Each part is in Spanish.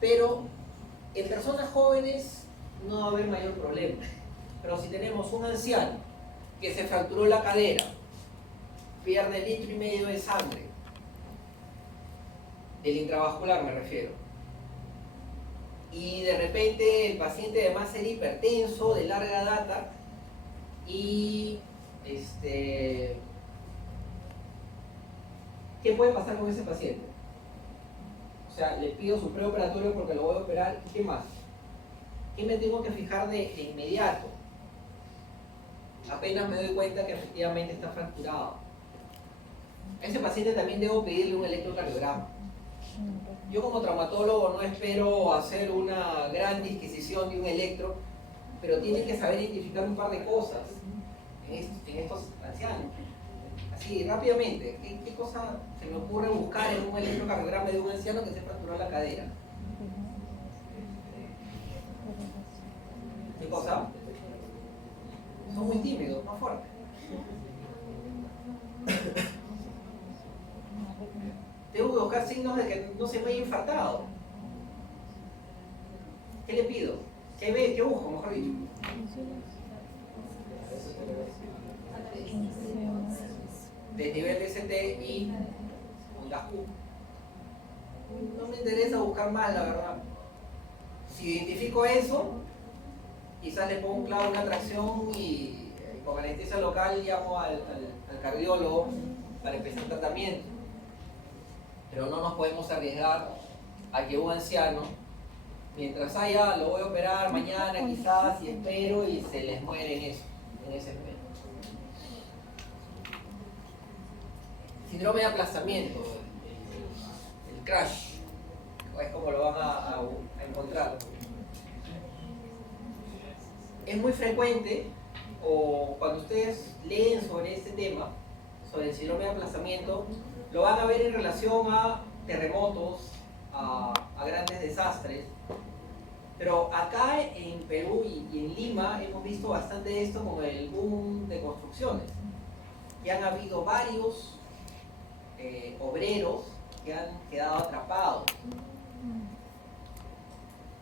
Pero en personas jóvenes no va a haber mayor problema. Pero si tenemos un anciano que se fracturó la cadera, pierde 1,5 litros de sangre, del intravascular me refiero, y de repente el paciente además era hipertenso de larga data y ¿qué puede pasar con ese paciente? O sea, le pido su preoperatorio porque lo voy a operar, ¿y qué más? ¿Qué me tengo que fijar de inmediato? Apenas me doy cuenta que efectivamente está fracturado. A ese paciente también debo pedirle un electrocardiograma. Yo como traumatólogo no espero hacer una gran disquisición de un electro, pero tiene que saber identificar un par de cosas en estos ancianos. Así, rápidamente, ¿qué cosa se me ocurre buscar en un electrocardiograma de un anciano que se fracturó la cadera? ¿Qué cosa? Son muy tímidos, más fuerte. Tengo que buscar signos de que no se me haya infartado. ¿Qué le pido? ¿Qué ve? ¿Qué busco, mejor dicho? Desnivel de ST y ondas Q. No me interesa buscar más, la verdad. Si identifico eso, quizás le pongo un clavo, una tracción y con anestesia local llamo al cardiólogo para empezar el tratamiento. Pero no nos podemos arriesgar a que un anciano, mientras lo voy a operar mañana quizás y espero, y se les muere en ese momento. Síndrome de aplastamiento, el crash, es como lo van a encontrar. Es muy frecuente, o cuando ustedes leen sobre este tema, sobre el síndrome de aplastamiento, lo van a ver en relación a terremotos, a grandes desastres. Pero acá en Perú y en Lima hemos visto bastante esto con el boom de construcciones. Y han habido varios obreros que han quedado atrapados.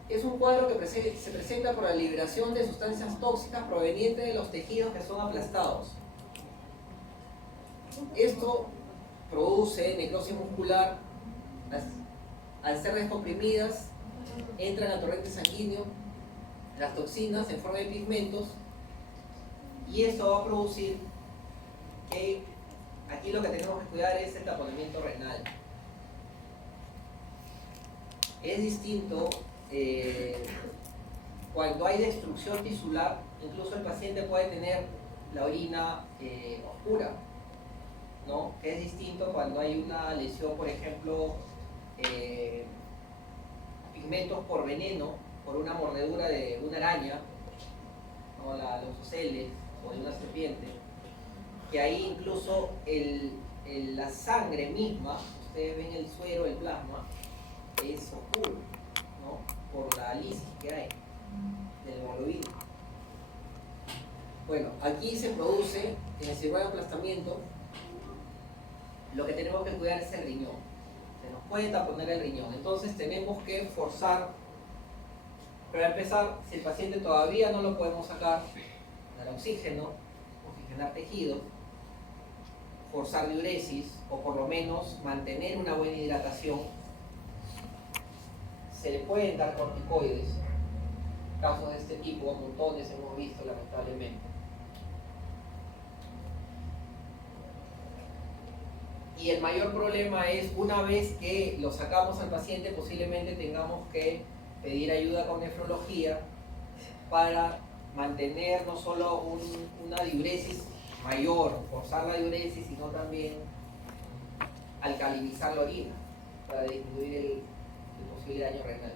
Es un cuadro que se presenta por la liberación de sustancias tóxicas provenientes de los tejidos que son aplastados. Esto produce necrosis muscular. Al ser descomprimidas, entran al torrente sanguíneo las toxinas en forma de pigmentos, y esto va a producir que aquí lo que tenemos que cuidar es el taponamiento renal. Es distinto cuando hay destrucción tisular, incluso el paciente puede tener la orina oscura, ¿no? Que es distinto cuando hay una lesión, por ejemplo, pigmentos por veneno, por una mordedura de una araña, ¿no? Los oceles o de una serpiente, que ahí incluso la sangre misma, ustedes ven el suero, el plasma, es oscuro, ¿no? Por la lisis que hay del hemoglobina. Bueno, aquí se produce en el síndrome de aplastamiento. Lo que tenemos que cuidar es el riñón. Se nos puede taponar el riñón, entonces tenemos que forzar. Para empezar, si el paciente todavía no lo podemos sacar, dar oxígeno, oxigenar tejido, forzar diuresis, o por lo menos mantener una buena hidratación. Se le pueden dar corticoides. Casos de este tipo, montones hemos visto lamentablemente. Y el mayor problema es, una vez que lo sacamos al paciente, posiblemente tengamos que pedir ayuda con nefrología para mantener no solo una diuresis mayor, forzar la diuresis, sino también alcalinizar la orina para disminuir el posible daño renal.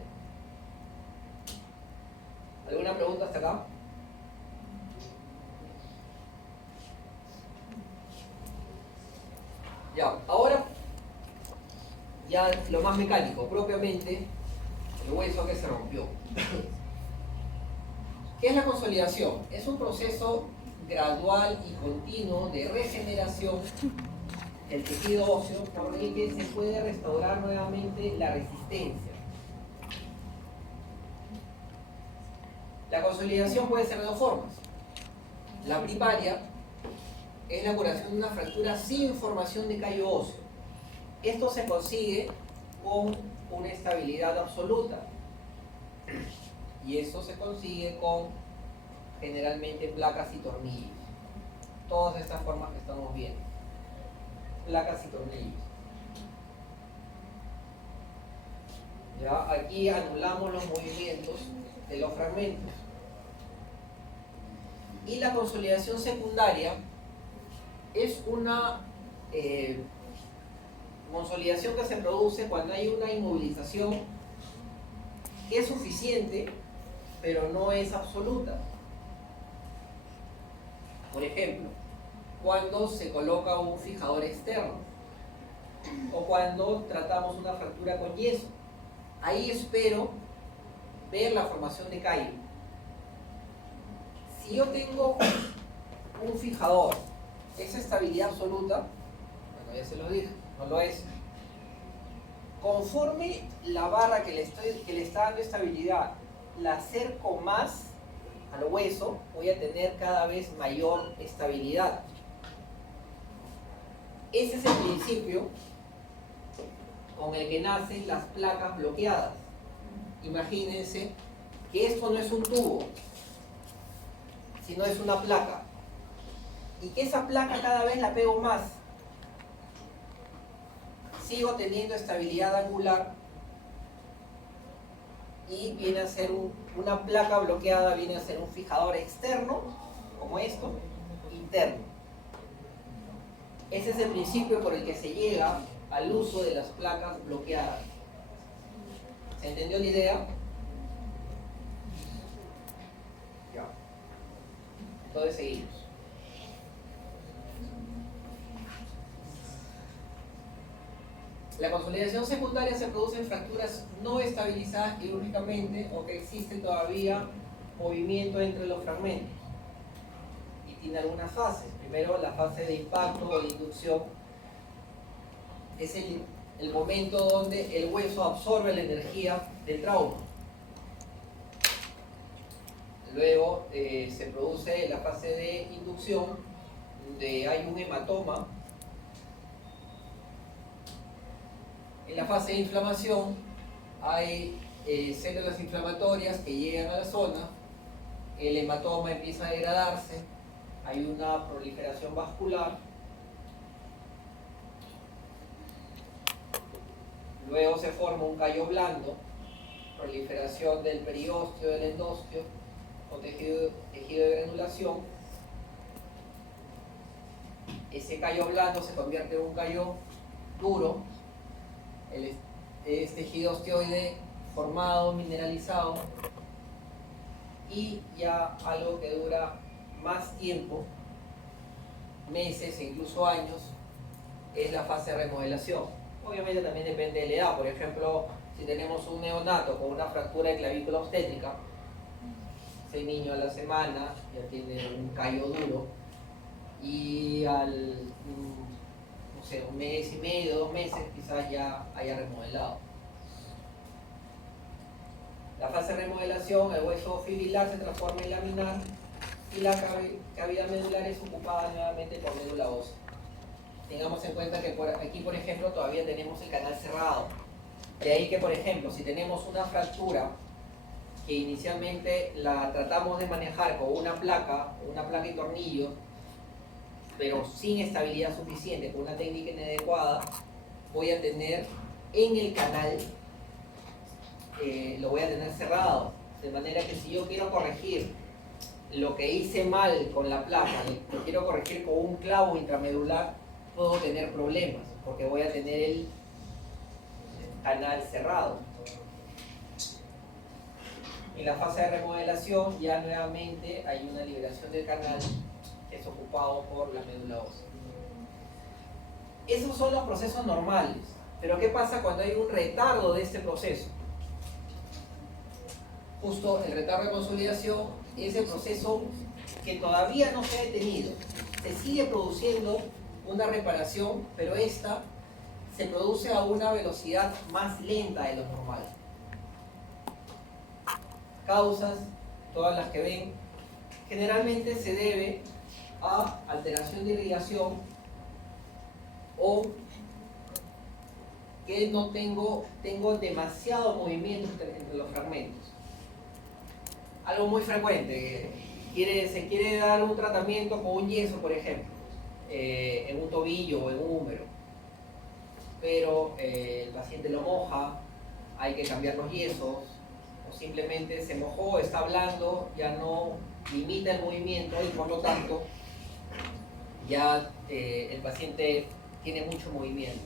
¿Alguna pregunta hasta acá? Ya, ahora ya lo más mecánico, propiamente el hueso que se rompió. ¿Qué es la consolidación? Es un proceso gradual y continuo de regeneración del tejido óseo por el que se puede restaurar nuevamente la resistencia. La consolidación puede ser de dos formas. La primaria es la curación de una fractura sin formación de callo óseo. Esto se consigue con una estabilidad absoluta. Y eso se consigue con generalmente placas y tornillos. Todas estas formas que estamos viendo. Placas y tornillos. ¿Ya? Aquí anulamos los movimientos de los fragmentos. Y la consolidación secundaria es una consolidación que se produce cuando hay una inmovilización que es suficiente, pero no es absoluta. Por ejemplo, cuando se coloca un fijador externo o cuando tratamos una fractura con yeso. Ahí espero ver la formación de callo. Si yo tengo un fijador, ¿es estabilidad absoluta? Bueno, ya se lo dije, no lo es. Conforme la barra que le está dando estabilidad la acerco más al hueso, voy a tener cada vez mayor estabilidad. Ese es el principio con el que nacen las placas bloqueadas. Imagínense que esto no es un tubo, sino es una placa. Y que esa placa cada vez la pego más. Sigo teniendo estabilidad angular y viene a ser una placa bloqueada, viene a ser un fijador externo, como esto, interno. Ese es el principio por el que se llega al uso de las placas bloqueadas. ¿Se entendió la idea? Ya. Entonces seguimos. La consolidación secundaria se produce en fracturas no estabilizadas quirúrgicamente o que existe todavía movimiento entre los fragmentos. Y tiene algunas fases. Primero, la fase de impacto o de inducción. Es el momento donde el hueso absorbe la energía del trauma. Luego se produce la fase de inducción, donde hay un hematoma. En la fase de inflamación hay células inflamatorias que llegan a la zona, el hematoma empieza a degradarse, hay una proliferación vascular, luego se forma un callo blando, proliferación del periósteo, del endósteo o tejido de granulación. Ese callo blando se convierte en un callo duro. Es tejido osteoide formado, mineralizado, y ya algo que dura más tiempo, meses e incluso años, es la fase de remodelación. Obviamente también depende de la edad. Por ejemplo, si tenemos un neonato con una fractura de clavícula obstétrica, ese niño a la semana ya tiene un callo duro y al no sé, un mes y medio, 2 meses, quizás ya haya remodelado. La fase de remodelación, el hueso fibrilar se transforma en laminar y la cavidad medular es ocupada nuevamente por médula ósea. Tengamos en cuenta que aquí, por ejemplo, todavía tenemos el canal cerrado. De ahí que, por ejemplo, si tenemos una fractura que inicialmente la tratamos de manejar con una placa y tornillo, pero sin estabilidad suficiente, con una técnica inadecuada, voy a tener en el canal, lo voy a tener cerrado, de manera que si yo quiero corregir lo que hice mal con la placa, lo quiero corregir con un clavo intramedular, puedo tener problemas, porque voy a tener el canal cerrado. En la fase de remodelación ya nuevamente hay una liberación del canal que es ocupado por la médula ósea. Esos son los procesos normales, pero ¿qué pasa cuando hay un retardo de este proceso? Justo el retardo de consolidación es el proceso que todavía no se ha detenido. Se sigue produciendo una reparación, pero esta se produce a una velocidad más lenta de lo normal. Causas todas las que ven, generalmente se debe a alteración de irrigación o que no tengo demasiado movimiento entre los fragmentos. Algo muy frecuente, se quiere dar un tratamiento con un yeso, por ejemplo, en un tobillo o en un húmero, pero el paciente lo moja, hay que cambiar los yesos, o simplemente se mojó, está blando, ya no limita el movimiento y por lo tanto ya el paciente tiene mucho movimiento.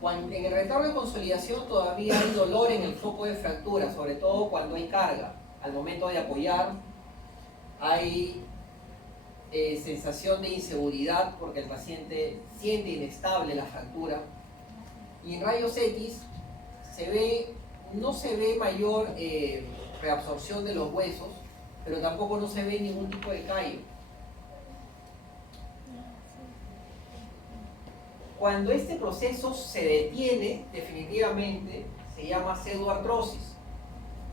En el retardo de consolidación todavía hay dolor en el foco de fractura, sobre todo cuando hay carga. Al momento de apoyar hay sensación de inseguridad porque el paciente siente inestable la fractura. Y en rayos X no se ve mayor reabsorción de los huesos, pero tampoco no se ve ningún tipo de callo. Cuando este proceso se detiene, definitivamente se llama pseudoartrosis.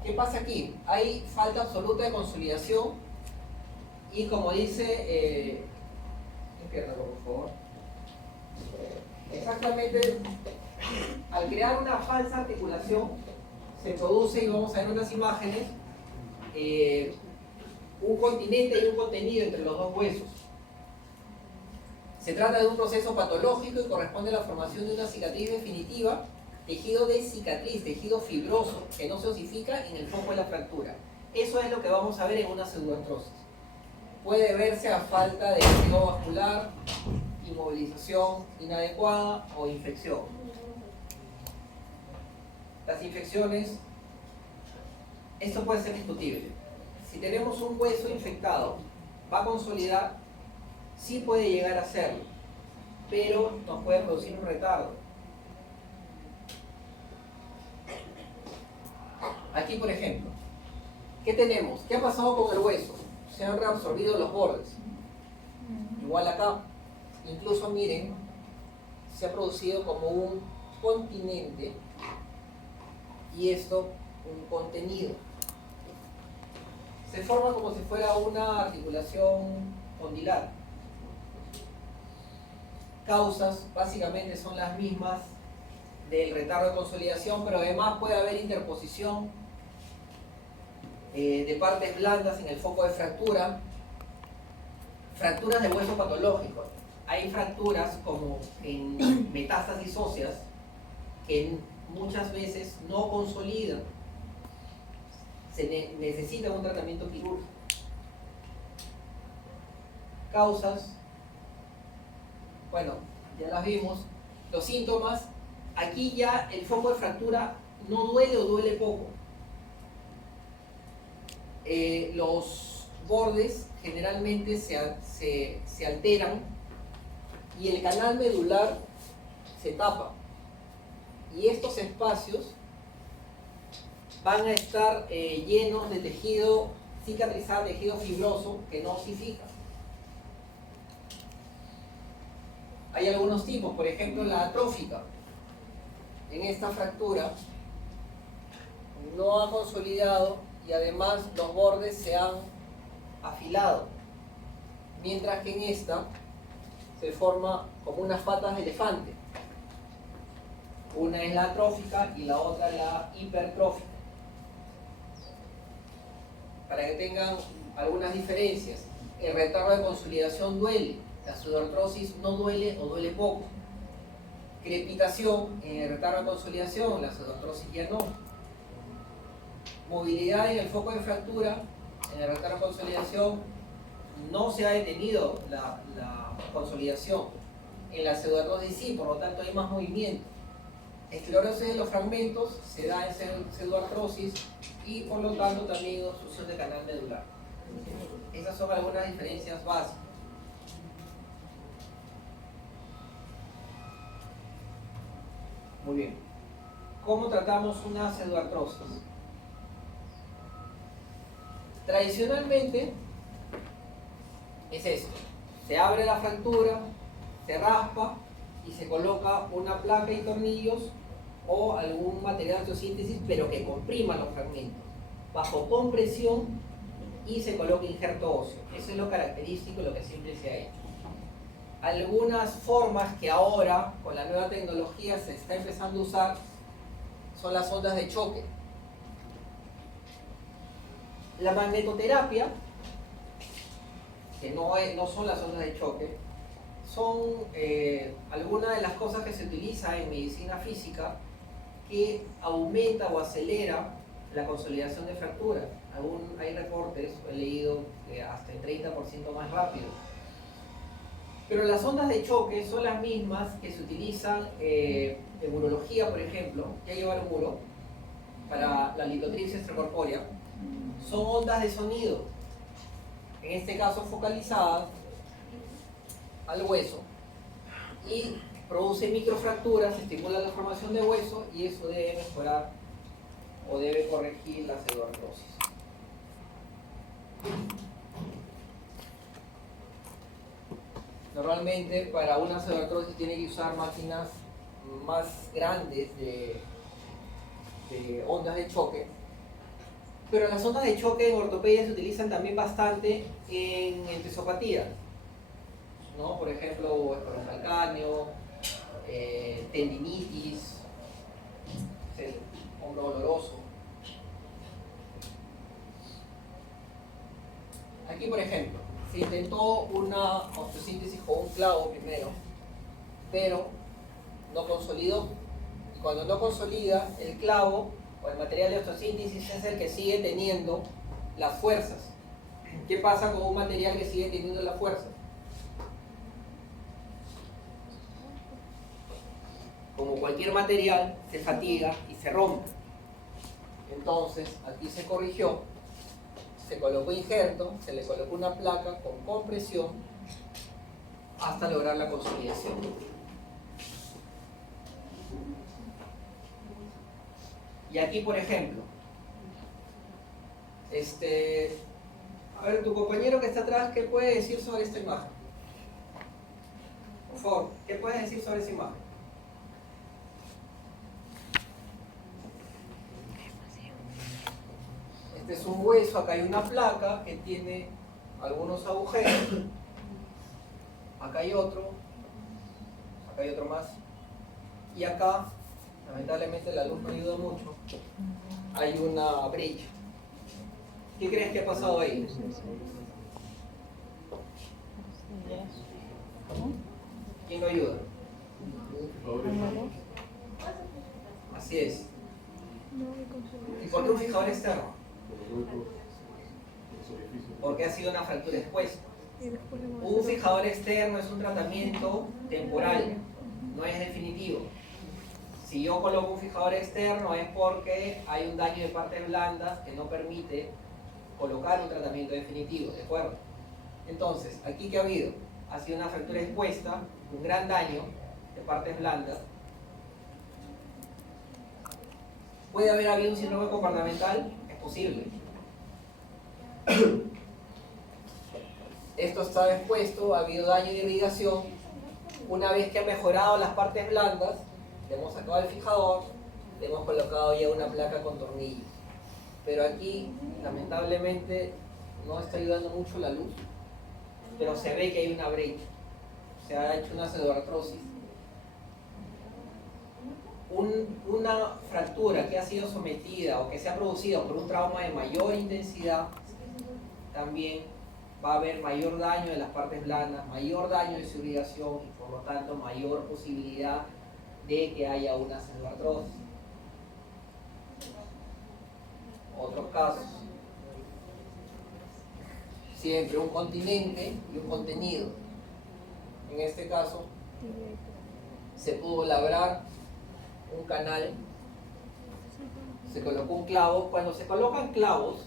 ¿Qué pasa aquí? Hay falta absoluta de consolidación y como dice, por favor. Exactamente, al crear una falsa articulación se produce, y vamos a ver unas imágenes, un continente y un contenido entre los dos huesos. Se trata de un proceso patológico y corresponde a la formación de una cicatriz definitiva, tejido de cicatriz, tejido fibroso, que no se osifica en el foco de la fractura. Eso es lo que vamos a ver en una pseudoartrosis. Puede verse a falta de tejido vascular, inmovilización inadecuada o infección. Las infecciones, esto puede ser discutible. Si tenemos un hueso infectado, ¿va a consolidar? Sí puede llegar a hacerlo, pero nos puede producir un retardo. Aquí, por ejemplo, ¿qué tenemos? ¿Qué ha pasado con el hueso? Se han reabsorbido los bordes. Igual acá, incluso miren, se ha producido como un continente y esto un contenido. Se forma como si fuera una articulación condilar. Causas básicamente son las mismas del retardo de consolidación, pero además puede haber interposición de partes blandas en el foco de fractura, fracturas de hueso patológico. Hay fracturas como en metástasis óseas que muchas veces no consolidan. Se necesita un tratamiento quirúrgico. Causas, bueno, ya las vimos. Los síntomas, aquí ya el foco de fractura no duele o duele poco. Los bordes generalmente se alteran y el canal medular se tapa. Y estos espacios van a estar llenos de tejido cicatrizado, tejido fibroso que no osifica. Hay algunos tipos, por ejemplo la atrófica. En esta fractura no ha consolidado y además los bordes se han afilado, mientras que en esta se forma como unas patas de elefante. Una es la atrófica y la otra la hipertrófica. Para que tengan algunas diferencias, el retardo de consolidación duele, la pseudoartrosis no duele o duele poco. Crepitación en el retardo de consolidación, la pseudoartrosis ya no. Movilidad en el foco de fractura, en el retardo de consolidación no se ha detenido la consolidación. En la pseudoartrosis sí, por lo tanto hay más movimiento. Esclerosis de los fragmentos se da en pseudoartrosis y por lo tanto también obstrucción de canal medular. Esas son algunas diferencias básicas. Muy bien. ¿Cómo tratamos una pseudoartrosis? Tradicionalmente es esto. Se abre la fractura, se raspa y se coloca una placa y tornillos o algún material de osteosíntesis, pero que comprima los fragmentos bajo compresión y se coloca injerto óseo. Eso es lo característico, lo que siempre se ha hecho. Algunas formas que ahora, con la nueva tecnología, se está empezando a usar son las ondas de choque. La magnetoterapia, que no son las ondas de choque, son algunas de las cosas que se utiliza en medicina física que aumenta o acelera la consolidación de fracturas. Aún hay reportes, he leído, hasta el 30% más rápido. Pero las ondas de choque son las mismas que se utilizan en urología, por ejemplo, ya llevaron uro, para la litotripsia extracorpórea. Son ondas de sonido, en este caso focalizadas al hueso, y produce microfracturas, estimula la formación de hueso, y eso debe mejorar o debe corregir la pseudoartrosis. Normalmente para una pseudoartrosis tiene que usar máquinas más grandes de ondas de choque, pero las ondas de choque en ortopedia se utilizan también bastante en entesopatía, ¿no? Por ejemplo, calcáneo, tendinitis, el hombro doloroso. Aquí, por ejemplo, se intentó una osteosíntesis con un clavo primero, pero no consolidó. Y cuando no consolida, el clavo o el material de osteosíntesis es el que sigue teniendo las fuerzas. ¿Qué pasa con un material que sigue teniendo las fuerzas? Como cualquier material, se fatiga y se rompe. Entonces, aquí se corrigió, se colocó injerto, se le colocó una placa con compresión hasta lograr la consolidación. Y aquí, por ejemplo, a ver, tu compañero que está atrás, ¿qué puede decir sobre esta imagen? Por favor, ¿qué puedes decir sobre esa imagen? Este es un hueso, acá hay una placa que tiene algunos agujeros, acá hay otro más, y acá, lamentablemente la luz no ayuda mucho, hay una brecha. ¿Qué crees que ha pasado ahí? ¿Quién lo ayuda? Así es. ¿Y por qué un fijador externo? Porque ha sido una fractura expuesta. Un fijador externo es un tratamiento temporal, no es definitivo. Si yo coloco un fijador externo es porque hay un daño de partes blandas que no permite colocar un tratamiento definitivo, ¿de acuerdo? Entonces, aquí ¿qué ha habido? Ha sido una fractura expuesta, un gran daño de partes blandas. ¿Puede haber habido un síndrome comportamental? Es posible. Esto está expuesto, ha habido daño de irrigación. Una vez que ha mejorado las partes blandas, le hemos sacado el fijador, le hemos colocado ya una placa con tornillos. Pero aquí, lamentablemente, no está ayudando mucho la luz, pero se ve que hay una brecha. Se ha hecho una pseudoartrosis. Una fractura que ha sido sometida o que se ha producido por un trauma de mayor intensidad, también va a haber mayor daño de las partes blandas, mayor daño de su irrigación y por lo tanto mayor posibilidad de que haya una pseudoartrosis. Otros casos, siempre un continente y un contenido. En este caso, se pudo labrar un canal, se colocó un clavo. Cuando se colocan clavos,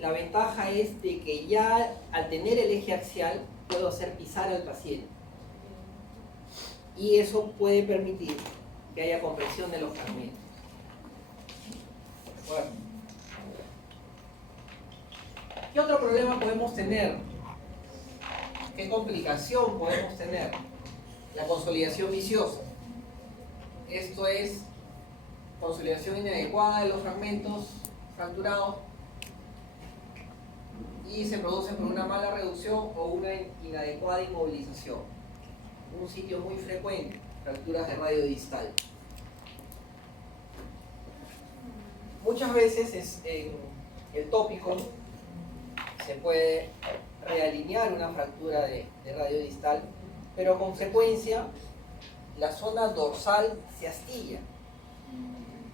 la ventaja es de que ya al tener el eje axial puedo hacer pisar al paciente y eso puede permitir que haya compresión de los fragmentos. Bueno. ¿Qué otro problema podemos tener? ¿Qué complicación podemos tener? La consolidación viciosa. Esto es consolidación inadecuada de los fragmentos fracturados y se produce por una mala reducción o una inadecuada inmovilización. Un sitio muy frecuente, fracturas de radio distal. Muchas veces en el tópico se puede realinear una fractura de radio distal, pero con frecuencia la zona dorsal se astilla,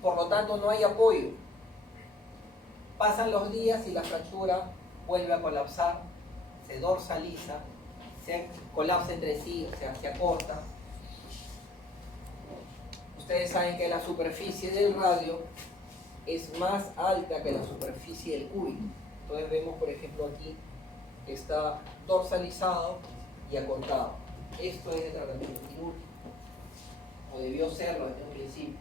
por lo tanto no hay apoyo. Pasan los días y la fractura vuelve a colapsar, se dorsaliza, se colapsa entre sí, o sea, se acorta. Ustedes saben que la superficie del radio es más alta que la superficie del cúbito. Entonces vemos, por ejemplo, aquí que está dorsalizado y acortado. Esto es de tratamiento quirúrgico, o debió serlo desde un principio.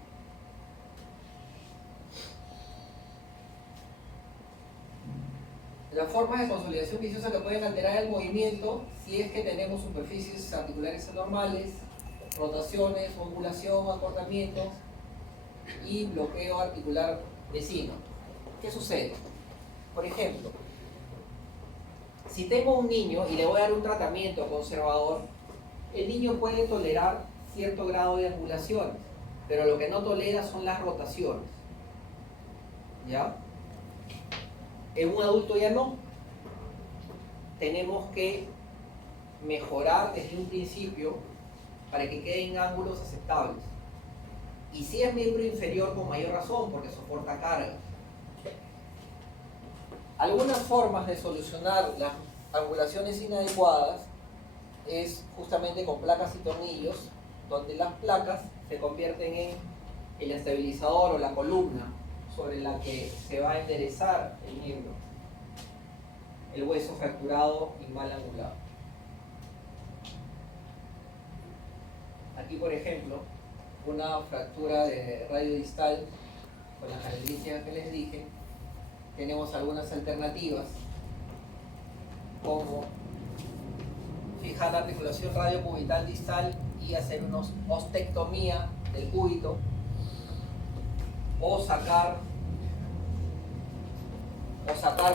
Las formas de consolidación viciosa que pueden alterar el movimiento si es que tenemos superficies articulares anormales, rotaciones, ondulación, acortamiento y bloqueo articular vecino. ¿Qué sucede? Por ejemplo, si tengo un niño y le voy a dar un tratamiento conservador, el niño puede tolerar cierto grado de angulaciones, pero lo que no tolera son las rotaciones. ¿Ya? En un adulto ya no. Tenemos que mejorar desde un principio para que queden ángulos aceptables. Y si es miembro inferior, con mayor razón, porque soporta carga. Algunas formas de solucionar las angulaciones inadecuadas es justamente con placas y tornillos, donde las placas se convierten en el estabilizador o la columna sobre la que se va a enderezar el miembro, el hueso fracturado y mal angulado. Aquí, por ejemplo, una fractura de radio distal con las características que les dije. Tenemos algunas alternativas, como fijar la articulación radiocubital distal y hacer una ostectomía del cúbito, o sacar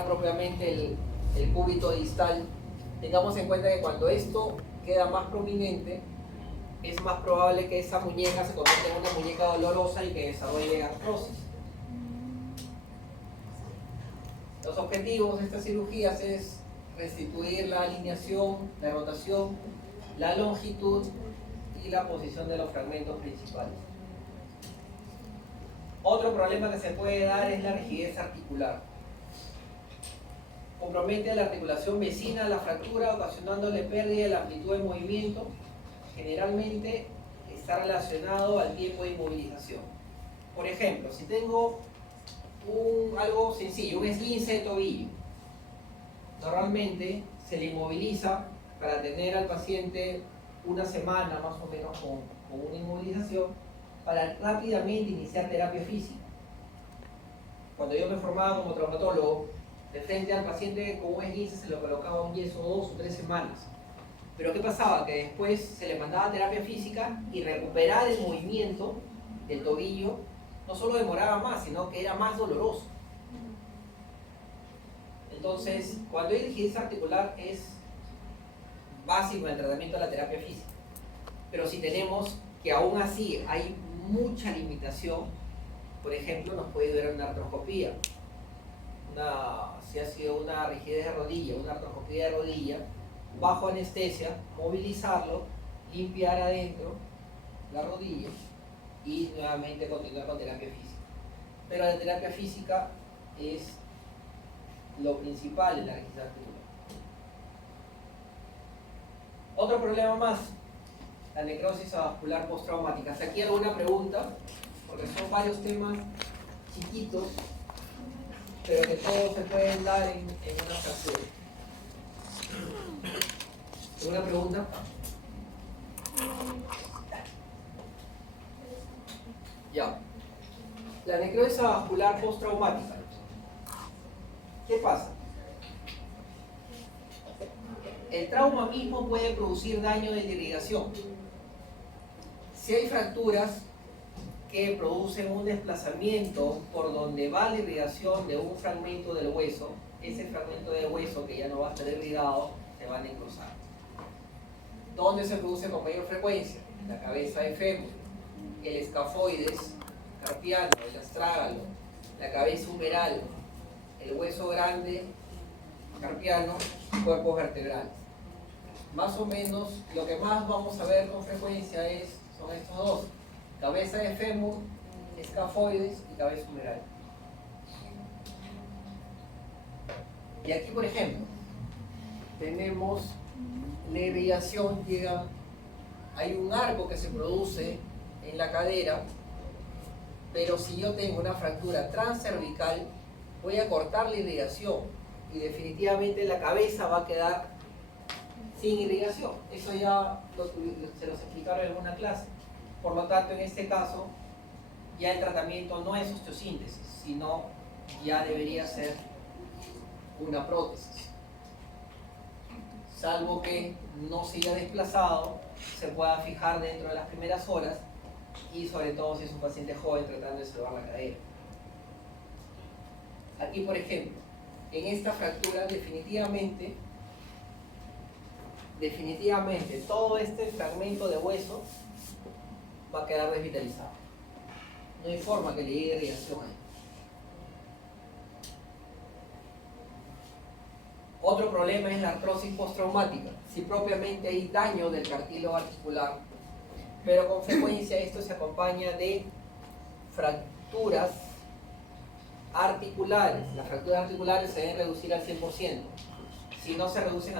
propiamente el cúbito distal. Tengamos en cuenta que cuando esto queda más prominente, es más probable que esa muñeca se convierta en una muñeca dolorosa y que desarrolle artrosis. Los objetivos de estas cirugías es restituir la alineación, la rotación, la longitud y la posición de los fragmentos principales. Otro problema que se puede dar es la rigidez articular. Compromete a la articulación vecina a la fractura, ocasionándole pérdida de la amplitud de movimiento. Generalmente está relacionado al tiempo de inmovilización. Por ejemplo, si tengo algo sencillo, un esguince de tobillo, normalmente se le inmoviliza para tener al paciente una semana más o menos con una inmovilización, para rápidamente iniciar terapia física. Cuando yo me formaba como traumatólogo, de frente al paciente con un esguince se le colocaba un yeso 2 o 3 semanas. Pero ¿qué pasaba? Que después se le mandaba terapia física y recuperar el movimiento del tobillo no solo demoraba más, sino que era más doloroso. Entonces, cuando hay rigidez articular es básico en el tratamiento de la terapia física. Pero si tenemos que aún así hay mucha limitación, por ejemplo, nos puede ayudar una artroscopía. Si ha sido una rigidez de rodilla, una artroscopía de rodilla, bajo anestesia, movilizarlo, limpiar adentro la rodilla y nuevamente continuar con terapia física. Pero la terapia física es lo principal en la rigidez articular. Otro problema más, la necrosis avascular postraumática. ¿Hasta aquí alguna pregunta? Porque son varios temas chiquitos, pero que todos se pueden dar en una fractura. ¿Alguna pregunta? Ya. La necrosis avascular postraumática. ¿Qué pasa? El trauma mismo puede producir daño de irrigación. Si hay fracturas que producen un desplazamiento por donde va la irrigación de un fragmento del hueso, ese fragmento de hueso que ya no va a estar irrigado se va a necrosar. ¿Dónde se produce con mayor frecuencia? En la cabeza de fémur, el escafoides carpiano, el astrágalo, la cabeza humeral, el hueso grande carpiano, cuerpos vertebrales. Más o menos lo que más vamos a ver con frecuencia son estos dos: cabeza de fémur, escafoides y cabeza humeral. Y aquí, por ejemplo, tenemos la irrigación, hay un arco que se produce en la cadera, pero si yo tengo una fractura transcervical, voy a cortar la irrigación y definitivamente la cabeza va a quedar sin irrigación. Eso ya se los explicaron en alguna clase. Por lo tanto, en este caso, ya el tratamiento no es osteosíntesis, sino ya debería ser una prótesis. Salvo que no siga desplazado, se pueda fijar dentro de las primeras horas y sobre todo si es un paciente joven tratando de salvar la cadera. Aquí, por ejemplo, en esta fractura definitivamente todo este fragmento de hueso va a quedar desvitalizado. No hay forma que le llegue irrigación ahí. Otro problema es la artrosis postraumática, si propiamente hay daño del cartílago articular, pero con frecuencia esto se acompaña de fracturas articulares. Las fracturas articulares se deben reducir al 100%. Si no se reducen